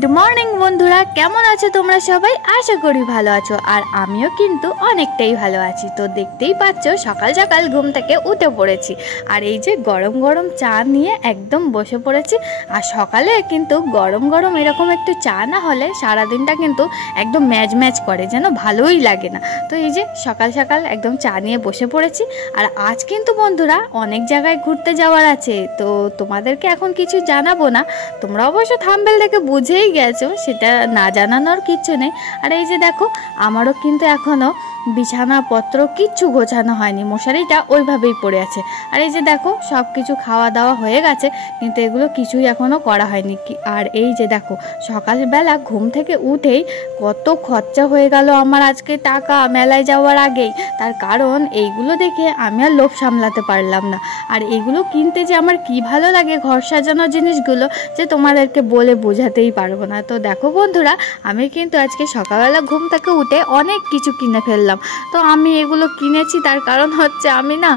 Good morning बंधुरा केमन आछो तोमरा सबाई आशा करी भालो आछो और आमिओ किन्तु अनेकटाई भालो आछि। तो देखतेई पाচ্ছো सकाल सकाल घुम थेके उठे पड़ेछि और এই যে গরম গরম চা নিয়ে একদম বসে পড়েছি। আর সকালে কিন্তু গরম গরম এরকম একটু চা না হলে সারা দিনটা কিন্তু একদম ম্যাজ ম্যাজ করে, যেন ভালোই লাগে না। তো এই যে সকাল সকাল একদম চা নিয়ে বসে পড়েছি। আর আজ কিন্তু বন্ধুরা অনেক জায়গায় ঘুরতে যাওয়ার আছে, তো তোমাদেরকে এখন কিছু জানাবো না, তোমরা অবশ্য থাম্বনেল দেখে বুঝেই গেছো, সেটা না জানানোর কিচ্ছু নেই। আর এই যে দেখো আমারও কিন্তু এখনো বিছানাপত্র কিচ্ছু গোছানো হয়নি, মশারিটা ওইভাবেই পড়ে আছে। আর এই যে দেখো সব কিছু খাওয়া দাওয়া হয়ে গেছে, কিন্তু এগুলো কিছুই এখনও করা হয়নি। আর এই যে দেখো সকালবেলা ঘুম থেকে উঠেই কত খরচা হয়ে গেল আমার আজকে টাকা মেলায় যাওয়ার আগেই। তার কারণ এইগুলো দেখে আমি আর লোভ সামলাতে পারলাম না। আর এইগুলো কিনতে যে আমার কি ভালো লাগে, ঘর সাজানোর জিনিসগুলো, যে তোমাদেরকে বলে বোঝাতেই পারবো না। তো দেখো বন্ধুরা আমি কিন্তু আজকে সকালবেলা ঘুম থেকে উঠে অনেক কিছু কিনে ফেললাম। তো আমি এগুলো কিনেছি তার কারণ হচ্ছে আমি না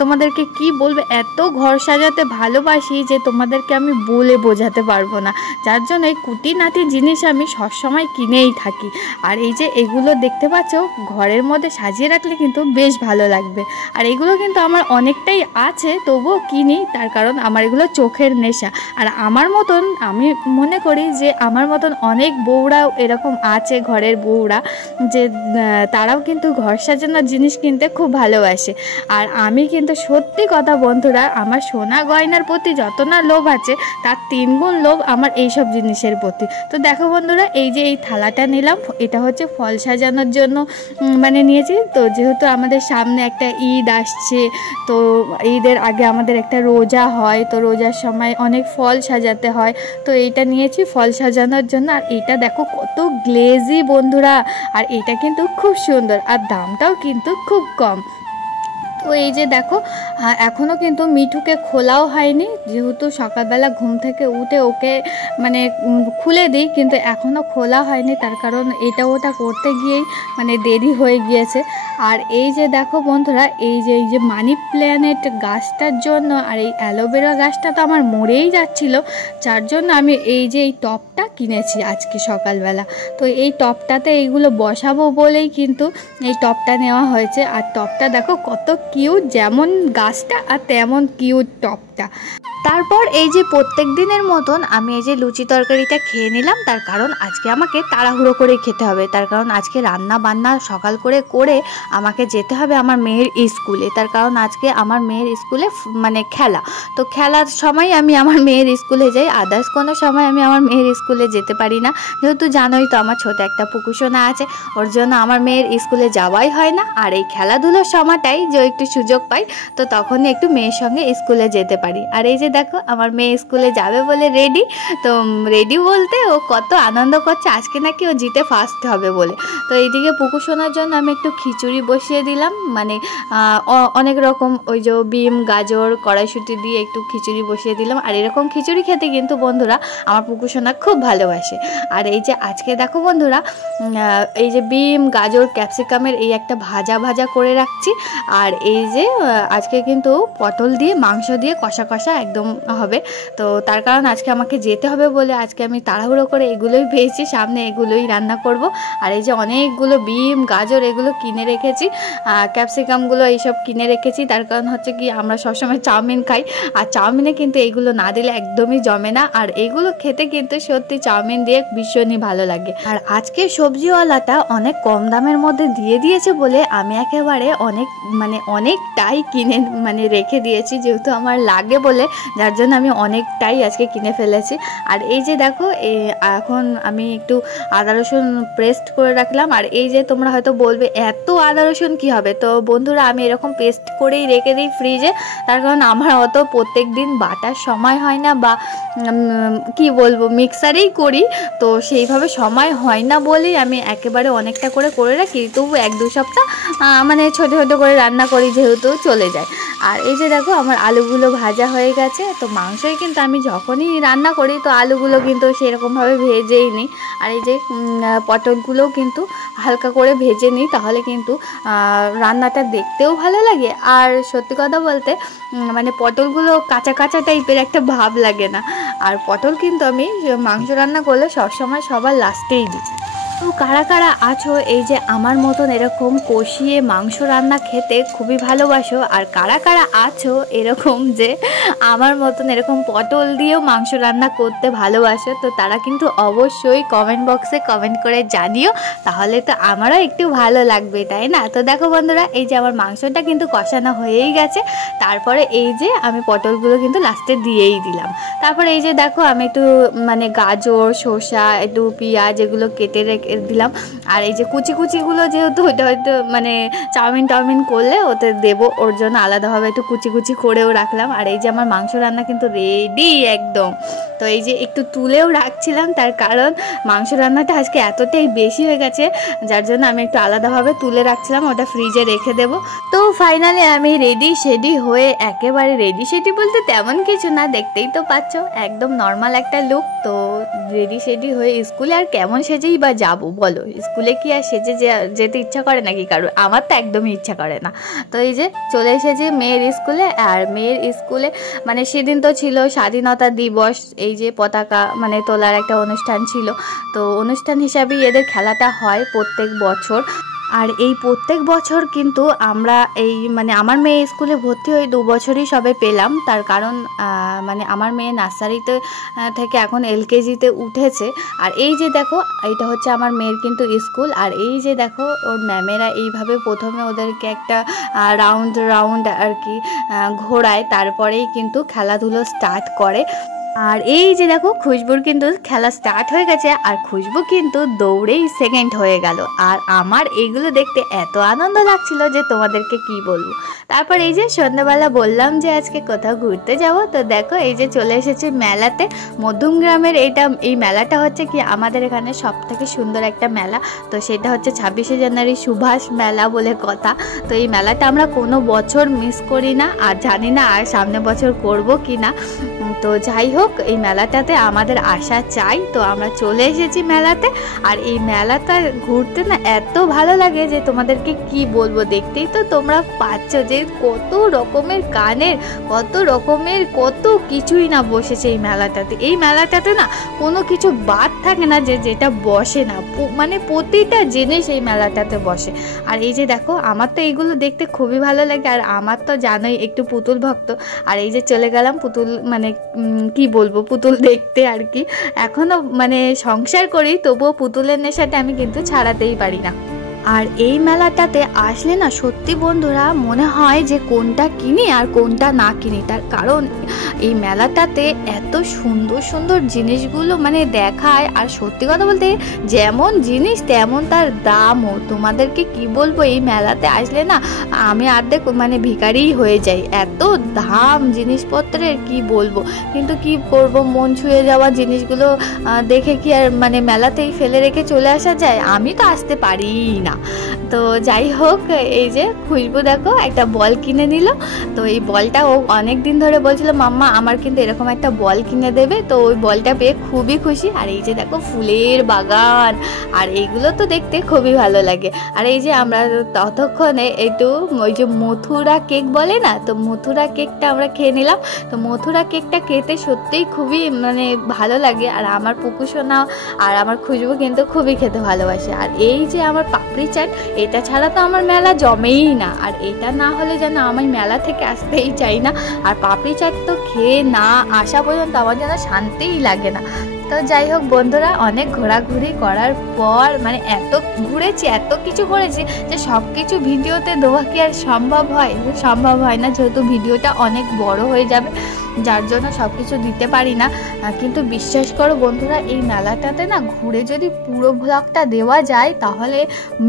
তোমাদেরকে কি বলবো, এত ঘর সাজাতে ভালোবাসি যে তোমাদেরকে আমি বলে বোঝাতে পারবো না। যার জন্য এই কুটিনাটি জিনিস আমি সবসময় কিনেই থাকি। আর এই যে এগুলো দেখতে পাচ্ছ ঘরের মধ্যে সাজিয়ে রাখলে কিন্তু বেশ ভালো লাগবে। আর এগুলো কিন্তু আমার অনেকটাই আছে, তবুও কিনি, তার কারণ আমার এগুলো চোখের নেশা। আর আমার মতন আমি মনে করি যে আমার মতন অনেক বউরাও এরকম আছে, ঘরের বউরা, যে তারাও কিন্তু ঘর সাজানোর জিনিস কিনতে খুব ভালোবাসে। আর আমি কিন্তু সত্যি কথা বন্ধুরা, আমার সোনা গয়নার প্রতি যত না লোভ আছে তার 3 গুণ লোভ আমার এইসব জিনিসের প্রতি। তো দেখো বন্ধুরা এই যে এই থালাটা নিলাম, এটা হচ্ছে ফল সাজানোর জন্য মানে নিয়েছি। তো যেহেতু আমাদের সামনে একটা ঈদ আসছে, তো ঈদের আগে আমাদের একটা রোজা হয়, তো রোজার সময় অনেক ফল সাজাতে হয়, তো এইটা নিয়েছি ফল সাজানোর জন্য। আর এইটা দেখো কত গ্লেজি বন্ধুরা, আর এটা কিন্তু খুব সুন্দর আর দামটাও কিন্তু খুব কম। তো এই যে দেখো এখনও কিন্তু মিঠুকে খোলাও হয়নি, যেহেতু সকালবেলা ঘুম থেকে উঠে ওকে মানে খুলে দিই, কিন্তু এখনও খোলা হয়নি, তার কারণ এটা ওটা করতে গিয়েই মানে দেরি হয়ে গিয়েছে। আর এই যে দেখো বন্ধুরা এই যে মানি প্ল্যানেট গাছটার জন্য আর এই অ্যালোভেরা গাছটা তো আমার মরেই যাচ্ছিল, যার জন্য আমি এই যে এই টবটা কিনেছি আজকে সকালবেলা। তো এই টবটাতে এইগুলো বসাবো বলেই কিন্তু এই টবটা নেওয়া হয়েছে। আর টবটা দেখো কত কিউট, যেমন গাছটা আর তেমন কিউট টপটা। তারপর এই যে প্রত্যেক দিনের মতন আমি এই যে লুচি তরকারিটা খেয়ে নিলাম, তার কারণ আজকে আমাকে তাড়াহুড়ো করে খেতে হবে, তার কারণ আজকে রান্না বান্না সকাল করে আমাকে যেতে হবে আমার মেয়ের স্কুলে। তার কারণ আজকে আমার মেয়ের স্কুলে মানে খেলা, তো খেলার সময় আমি আমার মেয়ের স্কুলে যাই, আদার্স কোনো সময় আমি আমার মেয়ের স্কুলে যেতে পারি না, যেহেতু জানোই তো আমার ছোট একটা পুকুসোনা আছে, ওর জন্য আমার মেয়ের স্কুলে যাওয়াই হয় না। আর এই খেলাধুলোর সময়টাই যে একটু সুযোগ পাই, তো তখনই একটু মেয়ের সঙ্গে স্কুলে যেতে পারি। আর এই যে দেখো আমার মেয়ে স্কুলে যাবে বলে রেডি, তো রেডি বলতে ও কত আনন্দ করছে, আজকে নাকি ও জিতে ফার্স্ট হবে বলে। তো এইদিকে পুকুসোনার জন্য আমি একটু খিচুড়ি বসিয়ে দিলাম, মানে অনেক রকম ওই যে বিম গাজর কড়াইশুঁটি দিয়ে একটু খিচুড়ি বসিয়ে দিলাম। আর এরকম খিচুড়ি খেতে কিন্তু বন্ধুরা আমার পুকুসোনা খুব ভালোবাসে। আর এই যে আজকে দেখো বন্ধুরা এই যে বিম গাজর ক্যাপসিকামের এই একটা ভাজা করে রাখছি। আর এই যে আজকে কিন্তু পটল দিয়ে মাংস দিয়ে কষা কষা একদম হবে, তো তার কারণ আজকে আমাকে যেতে হবে বলে আজকে আমি তাড়াহুড়ো করে এগুলোই পেয়েছি সামনে, এগুলোই রান্না করব। আর এই যে অনেকগুলো বিম গাজর এগুলো কিনে রেখেছি, ক্যাপসিকামগুলো এইসব কিনে রেখেছি, তার কারণ হচ্ছে কি আমরা সবসময় চাউমিন খাই, আর চাউমিনে কিন্তু এইগুলো না দিলে একদমই জমে না। আর এইগুলো খেতে কিন্তু সত্যি চাউমিন দিয়ে ভীষণই ভালো লাগে। আর আজকে সবজিওয়ালাটা অনেক কম দামের মধ্যে দিয়ে দিয়েছে বলে আমি একেবারে অনেকটাই কিনে রেখে দিয়েছি, যেহেতু আমার লাগে বলে, যার জন্য আমি অনেকটাই আজকে কিনে ফেলেছি। আর এই যে দেখো এখন আমি একটু আদা রসুন পেস্ট করে রাখলাম। আর এই যে তোমরা হয়তো বলবে এত আদা রসুন কী হবে, তো বন্ধুরা আমি এরকম পেস্ট করেই রেখে দিই ফ্রিজে, তার কারণ আমার অত প্রত্যেক দিন বাটার সময় হয় না, বা কি বলবো মিক্সারেই করি, তো সেইভাবে সময় হয় না বলেই আমি একেবারে অনেকটা করে রাখি, তবু 1-2 সপ্তাহ মানে ছোটো করে রান্না করি, যেহেতু চলে যায়। আর এই যে দেখো আমার আলুগুলো ভাজা হয়ে গেছে, তো মাংসই কিন্তু আমি যখনই রান্না করি তো আলুগুলো কিন্তু সেরকমভাবে ভেজেই নিই। আর এই যে পটলগুলোও কিন্তু হালকা করে ভেজে নিই, তাহলে কিন্তু রান্নাটা দেখতেও ভালো লাগে। আর সত্যি কথা বলতে মানে পটলগুলো কাঁচা টাইপের একটা ভাব লাগে না। আর পটল কিন্তু আমি মাংস রান্না করলে সবসময় সবার লাস্টেই দিই। তো কারা কারা আছো এই যে আমার মতন এরকম কষিয়ে মাংস রান্না খেতে খুবই ভালোবাসো, আর কারা কারা আছো এরকম যে আমার মতন এরকম পটল দিয়েও মাংস রান্না করতে ভালোবাসো, তো তারা কিন্তু অবশ্যই কমেন্ট বক্সে কমেন্ট করে জানিও, তাহলে তো আমারও একটু ভালো লাগবে, তাই না? তো দেখো বন্ধুরা, এই যে আমার মাংসটা কিন্তু কষানো হয়েই গেছে। তারপরে এই যে আমি পটলগুলো কিন্তু লাস্টে দিয়েই দিলাম। তারপরে এই যে দেখো আমি একটু মানে গাজর, শসা, একটু পেঁয়াজ এগুলো কেটে রেখে দিলাম। আর এই যে কুচি কুচিগুলো যেহেতু ওইটা হয়তো মানে চাউমিন করলে ওতে দেবো, ওর জন্য আলাদাভাবে একটু কুচি কুচি করেও রাখলাম। আর এই যে আমার মাংস রান্না কিন্তু রেডি একদম। তো এই যে একটু তুলেও রাখছিলাম, তার কারণ মাংস রান্নাটা আজকে এতটাই বেশি হয়ে গেছে, যার জন্য আমি একটু আলাদাভাবে তুলে রাখছিলাম, ওটা ফ্রিজে রেখে দেবো। তো ফাইনালি আমি রেডি সেডি হয়ে, একেবারে রেডি সেডি বলতে তেমন কিছু না, দেখতেই তো পাচ্ছ একদম নর্মাল একটা লুক। তো রেডি সেডি হয়ে স্কুলে আর কেমন সেজেই বা যাবো বলো? স্কুলে কি আর সেজে যেতে ইচ্ছা করে নাকি কারোর? আমার তো একদমই ইচ্ছা করে না। তো এই যে চলে এসেছি মেয়ের স্কুলে। আর মেয়ের স্কুলে মানে সেদিন তো ছিল স্বাধীনতা দিবস, এই যে পতাকা মানে তোলার একটা অনুষ্ঠান ছিল। তো অনুষ্ঠান হিসাবেই এদের খেলাটা হয় প্রত্যেক বছর। আর এই প্রত্যেক বছর কিন্তু আমরা এই মানে আমার মেয়ে স্কুলে ভর্তি হয়ে 2 বছরই সবে পেলাম, তার কারণ মানে আমার মেয়ে নার্সারিতে থেকে এখন LKG-তে উঠেছে। আর এই যে দেখো এইটা হচ্ছে আমার মেয়ের কিন্তু স্কুল। আর এই যে দেখো ওর ম্যামেরা এইভাবে প্রথমে ওদেরকে একটা রাউন্ড আর কি ঘোরায়, তারপরেই কিন্তু খেলাধুলো স্টার্ট করে। আর এই যে দেখো খুশবুর কিন্তু খেলা স্টার্ট হয়ে গেছে, আর খুশবু কিন্তু দৌড়েই সেকেন্ড হয়ে গেল। আর আমার এইগুলো দেখতে এত আনন্দ লাগছিল যে তোমাদেরকে কি বলবো। তারপর এই যে সন্ধ্যাবেলা বললাম যে আজকে কোথাও ঘুরতে যাব, তো দেখো এই যে চলে এসেছি মেলাতে। মধ্যমগ্রামের এই মেলাটা হচ্ছে কি আমাদের এখানে সব থেকে সুন্দর একটা মেলা। তো সেটা হচ্ছে 26শে জানুয়ারি সুভাষ মেলা বলে কথা। তো এই মেলাটা আমরা কোনো বছর মিস করি না, আর জানি না আর সামনে বছর করব কি না। তো যাই হোক এই মেলাটাতে আমাদের আসা চাই। তো আমরা চলে এসেছি মেলাতে। আর এই মেলাটা ঘুরতে না এত ভালো লাগে যে তোমাদেরকে কি বলবো, দেখতেই তো তোমরা পাচ্ছ যে কত রকমের গানের, কত রকমের কত কিছুই না বসেছে এই মেলাটাতে। এই মেলাটাতে না কোনো কিছু বাদ থাকে না যে যেটা বসে না, মানে প্রতিটা জিনিস এই মেলাটাতে বসে। আর এই যে দেখো আমার তো এইগুলো দেখতে খুবই ভালো লাগে, আর আমার তো জানোই একটু পুতুল ভক্ত। আর এই যে চলে গেলাম পুতুল মানে কি বলবো পুতুল দেখতে আর কি। এখনো মানে সংসার করি, তবুও পুতুলের নেশাটা আমি কিন্তু ছাড়াতেই পারি না। আর এই মেলাটাতে আসলে না সত্যি বন্ধুরা মনে হয় যে কোনটা কিনি আর কোনটা না কিনি, তার কারণ এই মেলাটাতে এত সুন্দর সুন্দর জিনিসগুলো মানে দেখায়। আর সত্যি কথা বলতে যেমন জিনিস তেমন তার দামও। তোমাদেরকে কি বলবো, এই মেলাতে আসলে না আমি অর্ধেক মানে ভিখারিই হয়ে যাই, এত দাম জিনিসপত্রের কি বলবো। কিন্তু কি করব, মন ছুঁয়ে যাওয়া জিনিসগুলো দেখে কি আর মানে মেলাতেই ফেলে রেখে চলে আসা যায়? আমি তো আসতে পারি না। তো যাই হোক এই যে খুশবু দেখো একটা বল কিনে নিল। তো এই বলটা ও অনেক দিন ধরে বলছিল মাম্মা আমার কিন্তু এরকম একটা বল কিনে দেবে। তো ওই বলটা পেয়ে খুবই খুশি। আর এই যে দেখো ফুলের বাগান, আর এইগুলো তো দেখতে খুবই ভালো লাগে। আর এই যে আমরা ততক্ষণে একটু ওই যে মথুরা কেক বলে না, তো মথুরা কেকটা আমরা খেয়ে নিলাম। তো মথুরা কেকটা খেতে সত্যিই খুবই মানে ভালো লাগে। আর আমার পুকুসোনা আর আমার খুশবু কিন্তু খুবই খেতে ভালোবাসে। আর এই যে আমার পাপড়ি চাট, এটা ছাড়া তো আমার মেলা জমেই না। আর এটা না হলে যেন আমি মেলা থেকে আসতেই চাই না। আর পাপড়ি চাট তো খেয়ে না আসা পর্যন্ত আমার যেন শান্তিই লাগে না। তো যাই হোক বন্ধুরা, অনেক ঘোরাঘুরি করার পর মানে এত ঘুরেছি, এত কিছু করেছি যে সব কিছু ভিডিওতে দেওয়া কি আর সম্ভব হয়? সম্ভব হয় না, যেহেতু ভিডিওটা অনেক বড় হয়ে যাবে, যার জন্য সব কিছু দিতে পারি না। কিন্তু বিশ্বাস করো বন্ধুরা, এই মেলাটাতে না ঘুরে যদি পুরো ব্লগটা দেওয়া যায় তাহলে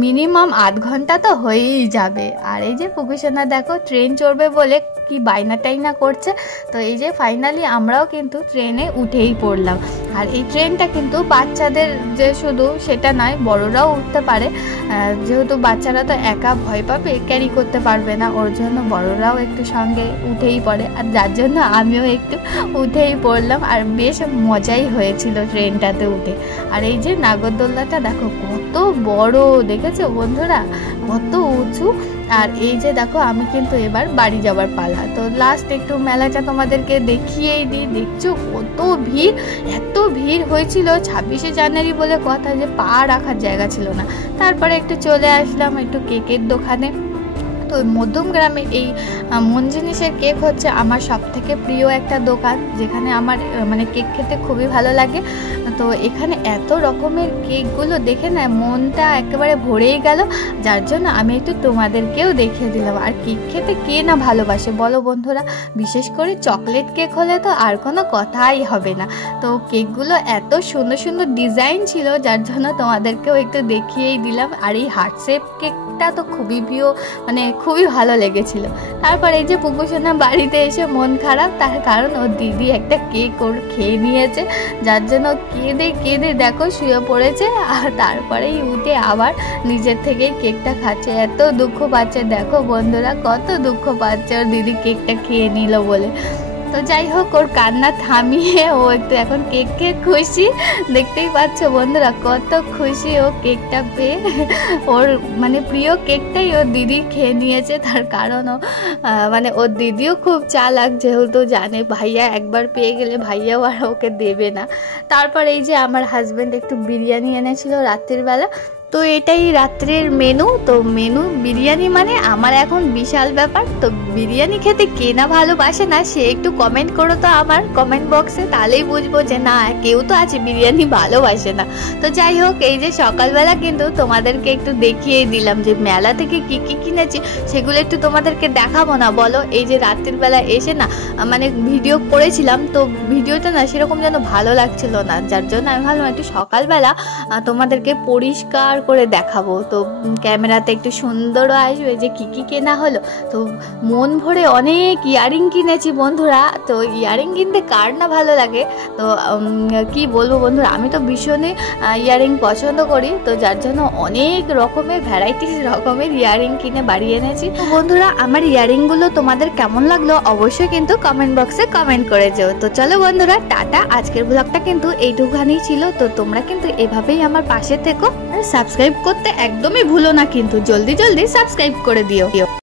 মিনিমাম 8 ঘন্টা তো হয়েই যাবে। আর এই যে পুকুসোনা দেখো ট্রেন চড়বে বলে কি বাইনা টাইনা করছে। তো এই যে ফাইনালি আমরাও কিন্তু ট্রেনে উঠেই পড়লাম। আর এই ট্রেনটা কিন্তু বাচ্চাদের যে শুধু সেটা নয়, বড়রাও উঠতে পারে, যেহেতু বাচ্চারা তো একা ভয় পাবে, ক্যারি করতে পারবে না, ওর জন্য বড়রাও একটু সঙ্গে উঠেই পড়ে। আর যার জন্য আমিও একটু উঠেই পড়লাম। আর বেশ মজাই হয়েছিল ট্রেনটাতে উঠে। আর এই যে নাগরদোল্লাটা দেখো কত বড়, দেখেছো বন্ধুরা কত উঁচু। আর এই যে দেখো আমি কিন্তু এবার বাড়ি যাবার পালা। তো লাস্ট একটু মেলাটা তোমাদেরকে দেখিয়েই দিই। দেখছো কত ভিড়, এত ভিড় হয়েছিল, 26শে জানুয়ারি বলে কথা, যে পা রাখার জায়গা ছিল না। তারপরে একটু চলে আসলাম একটু কেকের দোকানে। তো মধ্যম গ্রামে এই মন জিনিসের কেক হচ্ছে আমার সব থেকে প্রিয় একটা দোকান, যেখানে আমার মানে কেক খেতে খুবই ভালো লাগে। তো এখানে এত রকমের কেকগুলো দেখে না মনটা একেবারে ভরেই গেল, যার জন্য আমি একটু তোমাদেরকেও দেখিয়ে দিলাম। আর কেক খেতে কে না ভালোবাসে বলো বন্ধুরা, বিশেষ করে চকলেট কেক হলে তো আর কোনো কথাই হবে না। তো কেকগুলো এত সুন্দর সুন্দর ডিজাইন ছিল, যার জন্য তোমাদেরকেও একটু দেখিয়েই দিলাম। আর এই হার্ট শেপ কেকটা তো খুবই প্রিয়, মানে খুবই ভালো লেগেছিল। তারপর এই যে পুকুসোনা বাড়িতে এসে মন খারাপ, তার কারণ ওর দিদি একটা কেক ওর খেয়ে নিয়েছে, যার জন্য কেঁদে কেঁদে দেখো শুয়ে পড়েছে। আর তারপরেই উঠে আবার নিজের থেকে কেকটা খাচ্ছে, এত দুঃখ পাচ্ছে। দেখো বন্ধুরা কত দুঃখ পাচ্ছে ওর দিদি কেকটা খেয়ে নিল বলে। তো যাই হোক, ওর কান্না থামিয়ে ও একটু এখন কেক খেয়ে খুশি। দেখতেই পাচ্ছ বন্ধুরা কত খুশি ও কেকটা পেয়ে। ওর মানে প্রিয় কেকটাই ওর দিদি খেয়ে নিয়েছে, তার কারণ ও মানে ওর দিদিও খুব চালাক, যেহেতু জানে ভাইয়া একবার পেয়ে গেলে ভাইয়াও আর ওকে দেবে না। তারপর এই যে আমার হাজব্যান্ড একটু বিরিয়ানি এনেছিল রাত্রির বেলা, তো এটাই রাত্রের মেনু। তো মেনু বিরিয়ানি মানে আমার এখন বিশাল ব্যাপার। তো বিরিয়ানি খেতে কে না ভালোবাসে না, সে একটু কমেন্ট করো তো আমার কমেন্ট বক্সে, তাহলেই বুঝবো যে না কেউ তো আছে বিরিয়ানি ভালোবাসে না। তো যাই হোক, এই যে সকালবেলা কিন্তু তোমাদেরকে একটু দেখিয়ে দিলাম যে মেলা থেকে কি কি কিনেছি, সেগুলো একটু তোমাদেরকে দেখাবো না বলো। এই যে রাত্রির বেলা এসে না মানে ভিডিও করেছিলাম, তো ভিডিওটা না সেরকম যেন ভালো লাগছিল না, যার জন্য আমি ভাবলাম একটু সকালবেলা তোমাদেরকে পরিষ্কার করে দেখাবো। তো ক্যামেরাতে একটু সুন্দরও আসবে যে কি কি কেনা হলো। তো মন ভরে অনেক ইয়ারিং কিনেছি বন্ধুরা। তো ইয়ারিং কিনতে কার না ভালো লাগে, তো কি বলবো বন্ধুরা, আমি তো ভীষণই ইয়ারিং পছন্দ করি। তো যার জন্য অনেক রকমের ভ্যারাইটিস রকমের ইয়ারিং কিনে বাড়ি এনেছি। তো বন্ধুরা আমার ইয়ারিংগুলো তোমাদের কেমন লাগলো অবশ্যই কিন্তু কমেন্ট বক্সে কমেন্ট করে যেও। তো চলো বন্ধুরা টাটা, আজকের ব্লগটা কিন্তু এইটুখানি ছিল। তো তোমরা কিন্তু এভাবেই আমার পাশে থেকো, সাবস্ক্রাইব করতে একদমই ভুলো না, কিন্তু জলদি জলদি সাবস্ক্রাইব করে দিও।